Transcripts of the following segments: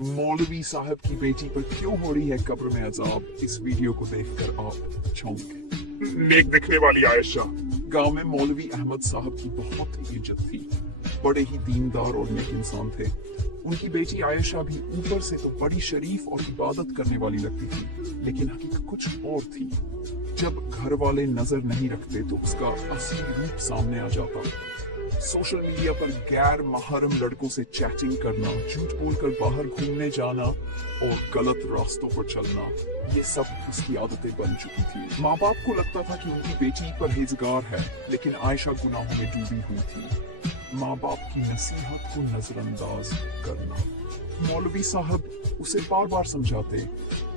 मौलवी साहब की बेटी पर क्यों हो रही है कब्र में अजाब, इस वीडियो को देखकर आप चौंक गए। नेक दिखने वाली आयशा। गांव में मौलवी अहमद साहब की बहुत ही इज्जत थी, बड़े ही दीनदार और नेक इंसान थे। उनकी बेटी आयशा भी ऊपर से तो बड़ी शरीफ और इबादत करने वाली लगती थी, लेकिन हकीकत कुछ और थी। जब घर वाले नजर नहीं रखते तो उसका असली रूप सामने आ जाता। सोशल मीडिया पर गैर महरम लड़कों से चैटिंग करना, झूठ बोलकर बाहर घूमने जाना और गलत रास्तों पर चलना, ये सब उसकी आदतें बन चुकी थी। माँ बाप को लगता था कि उनकी बेटी परहेजगार है, लेकिन आयशा गुनाहों में डूबी हुई थी। माँ बाप की नसीहत को नजरअंदाज करना। मौलवी साहब उसे बार बार समझाते,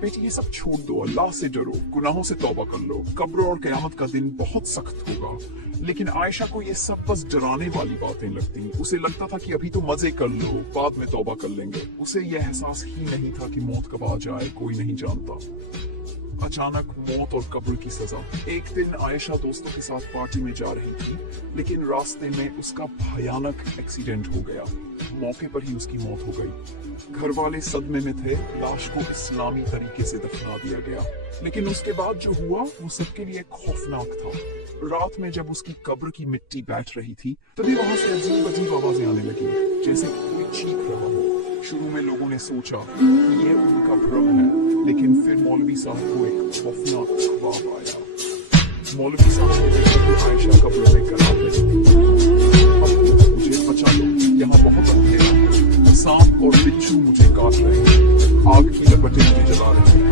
बेटी ये सब छोड़ दो, अल्लाह से डरो, गुनाहों से तौबा कर लो, कब्र और कयामत का दिन बहुत सख्त होगा। लेकिन आयशा को ये सब बस डराने वाली बातें लगती। उसे लगता था कि अभी तो मजे कर लो, बाद में तौबा कर लेंगे। उसे यह एहसास ही नहीं था कि मौत कब आ जाए कोई नहीं जानता। अचानक मौत और कब्र की सजा। एक दिन आयशा दोस्तों के साथ पार्टी में जा रही थी, लेकिन रास्ते में उसका भयानक एक्सीडेंट हो गया। मौके पर ही उसकी मौत हो गई। घर वाले सदमे में थे, लाश को इस्लामी तरीके से दफना दिया गया। लेकिन उसके बाद जो हुआ वो सबके लिए खौफनाक था। रात में जब उसकी कब्र की मिट्टी बैठ रही थी, तभी वहां से अजीब अजीब आवाजें आने लगी, जैसे कोई चीख रहा हो। शुरू में लोगों ने सोचा कि ये उनका भ्रम है, लेकिन फिर मौलवी साहब को एक खौफनाक ख्वाब आया। मौलवी साहब ने देखा कि आयशा कब्र में करार रही थी। अब मुझे बचा लो, यहाँ बहुत अंधेरा है, सांप और बिच्छू मुझे काट रहे हैं, आग की लपटें मुझे जला रही हैं।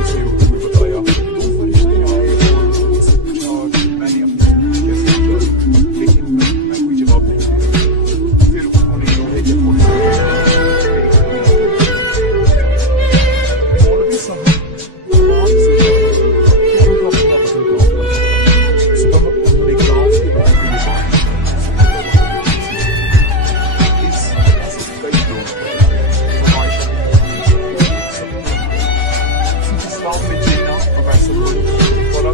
उसने उर्दू में बताया, दो फरिश्ते आए और मुझसे पूछा कि मैंने अपनी जिंदगी कैसे गुजारी, लेकिन मैं कोई जवाब नहीं दिया। फिर उन्होंने लोहे के घोड़े से मौलवी साहब आग से कि उनका पूरा बदन कांप रहा। सुबह उन्होंने गांव के लोगों के लिए बात की। इस तरह से कई लोग और आयशा इस्लाम में जीना और वैसे बड़ा